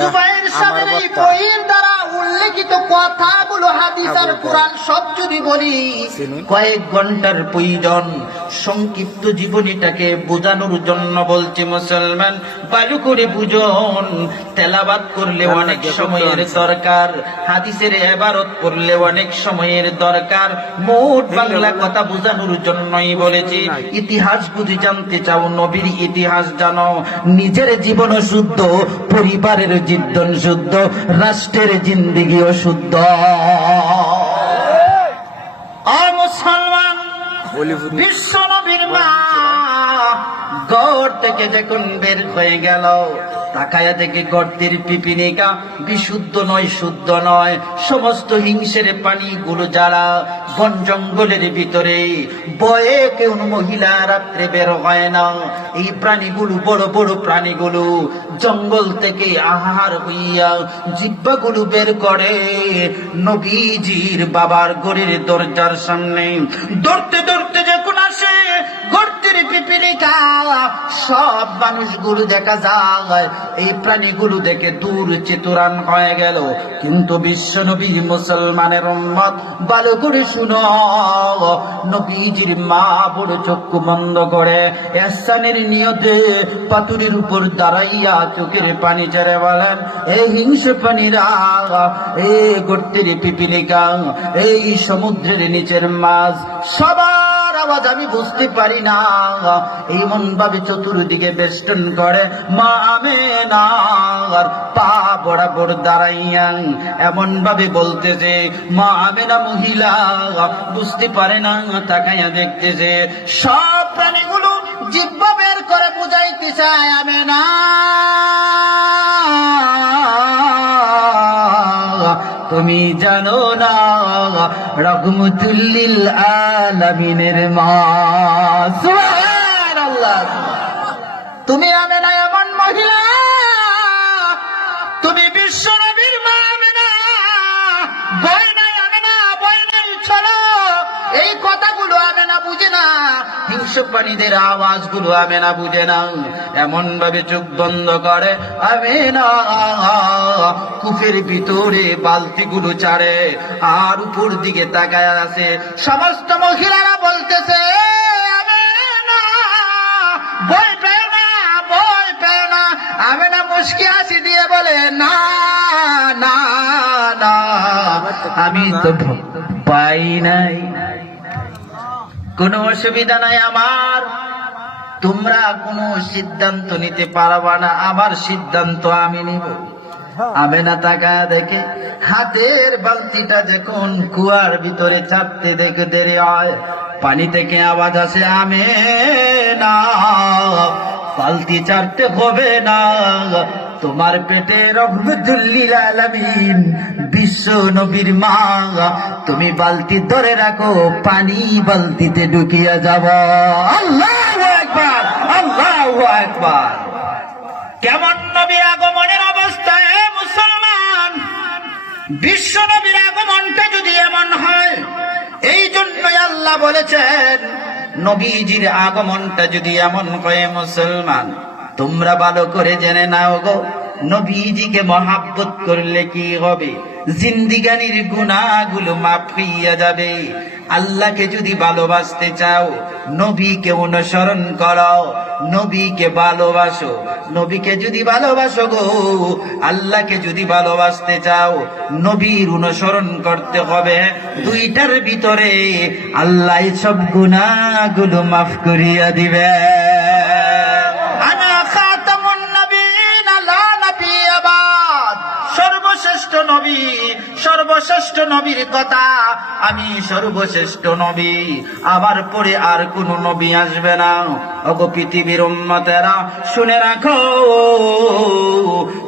জুবাইর সাহেবের এই বইয়ের দ্বারা উল্লেখিত কথাগুলো হাদিস আর কোরআন সব যদি বলি কয়েক ঘন্টার প্রয়োজন। সংক্ষিপ্ত জীবনীটাকে বোঝানোর জন্য বলছি মুসলমান, ভালো করে বুঝুন। তেলাওয়াত করলে অনেক সময়ের দরকার, হাদিসের ইবারত করলে অনেক সময়ের দরকার। মোট বাংলা কথা বোঝানোর জন্যই বলেছি। ইতিহাস যদি জানতে চাও, নবীর ইতিহাস জানো। নিজের জীবন শুদ্ধ, পরিবারের জীবন শুদ্ধ, রাষ্ট্রের জিন্দেগিও শুদ্ধ। মুসলমান, বিশ্ব নবীর মা ঘর থেকে যখন বের হয়ে গেল, তাকায়া দেখে গর্তের পিপিলিকা বিশুদ্ধ নয়, শুদ্ধ নয়। সমস্ত হিংসের পানিগুলো যারা বন জঙ্গলের ভিতরে বয়ে, কেউ মহিলা রাত্রে বের হয় না। এই প্রাণীগুলো, বড় বড় প্রাণীগুলো জঙ্গল থেকে আহার হইয়া জিহ্বাগুলো বের করে নবীজির বাবার ঘরের দরজার সামনে। ধরতে ধরতে যখন আসে গর্তের পিপিলিকা, সব মানুষগুলো দেখা যায় এই প্রাণীগুলো দেখে দূর চেতুরান হয়ে গেল। কিন্তু বিশ্ব নবী মুসলমানের উম্মত, ভালো করে শুনো, নবীজির মা বড় চক্ষু বন্ধ করে ইহসানের নিয়তে পাথরের উপর দাঁড়াইয়া চোখের পানি ছেড়ে বলেন, এই হিংস্র প্রাণীরা, এই গর্তের পিপিলিকা, এই সমুদ্রের নিচের মাছ, সবার আওয়াজ আমি বুঝতে পারি না। এমন ভাবে চতুর্দিকে বেষ্টন করে মা আমেনার পা বরাবর দাঁড়াইয়া এমন ভাবে বলতেছে, মা আমেনা মহিলা বুঝতে পারে না, তাকাইয়া দেখতেছে। সব প্রাণীগুলো জিহ্বা বের করে বুঝাইতে চায়, আমেনা তুমি জানো না রহমতুল লিল আলামিনের মা। সুবহানাল্লাহ, তুমি আমেনা এমন মহিলা, তুমি বিশ্ব নবীর মা আমেনা। ভয় নাই আমেনা, ভয় নাই, চলো। এই কথাগুলো আমেনা বুঝে না, হিংস্র প্রাণীদের আওয়াজগুলো আমেনা বুঝে না। এমন ভাবে চোখ বন্ধ করে আমেনা কূপের ভিতরে বালতিগুলো ছাড়ে আর উপর দিকে তাকায় আছে। সমস্ত মহিলারা বলতেছে, আমেনা ভয় পেও না, ভয় পেও না। আমেনা মুস্কি হাসি দিয়ে বলে, না না না, আমি তো পাই নাই, কোনো অসুবিধা নাই আমার। তোমরা কোনো সিদ্ধান্ত নিতে পারবা না, আমার সিদ্ধান্ত আমি নিব। আমেনা তাকা দেখে হাতের বালতিটা যখন কুয়ার ভিতরে চাপতে দেখে দেরি হয়, পানি থেকে আওয়াজ আসে, আমেনা বালতি চাপতে হবে না, তোমার পেটে রহমতুল লিল আলামিন বিশ্ব নবীর মা, তুমি বালতি ধরে রাখো, পানি বালতিতে ঢুকিয়া যাব। আল্লাহু আকবার, আল্লাহু আকবার। কেমন নবীর আগমনের অবস্থায় মুসলমান, বিশ্ব নবীর আগমনটা যদি এমন হয়, এই জন্যই আল্লাহ বলেছেন নবীজির আগমনটা যদি এমন হয় মুসলমান, তোমরা ভালো করে জেনে নাও গো, নবীজিকে মহাব্বত করলে কি হবে? জিন্দিগানির গুনাহগুলো মাফ হইয়া যাবে। আল্লাহকে যদি ভালোবাসতে চাও, নবীকে অনুসরণ করো, নবীকে ভালোবাসো। নবীকে যদি ভালোবাসো গো, আল্লাহকে যদি ভালোবাসতে চাও, নবীর অনুসরণ করতে হবে। দুইটার ভিতরে আল্লাহ সব গুনাহগুলো মাফ করিয়া দিবে। সর্বশ্রেষ্ঠ নবী, সর্বশ্রেষ্ঠ নবীর কথা, আমি সর্বশ্রেষ্ঠ নবী, আমার পরে আর কোন নবী আসবে না। ওগো পৃথিবীর উম্মতেরা, শুনে রাখো,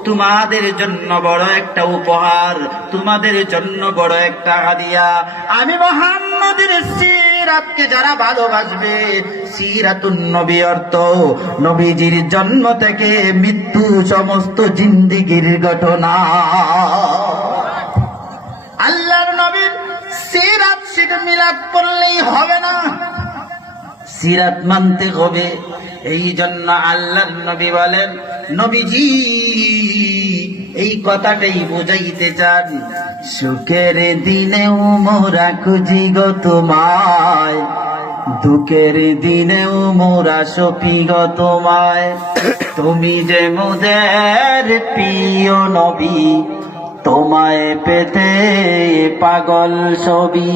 তোমাদের জন্য বড় একটা উপহার, তোমাদের জন্য বড় একটা হাদিয়া। আমি মুহাম্মদের সিরাতকে যারা ভালোবাসবে, সিরাতুন নবী অর্থ নবীজির জন্ম থেকে মৃত্যু সমস্ত জিন্দেগির ঘটনা। আল্লাহর নবীর সিরাত শুধু মিলাদ পড়লেই হবে না, সিরাত মানতে হবে। এই জন্য আল্লাহর নবী বলেন, নবীজি কথাটাই বোঝাইতে চান। সুখের দিনেও মোরা খুঁজি গো তোমায়, দুঃখের দিনেও মোরা সপি গো তোমায়। তুমি যে মোদের প্রিয় নবী, তোমায় পেতে পাগল সবই।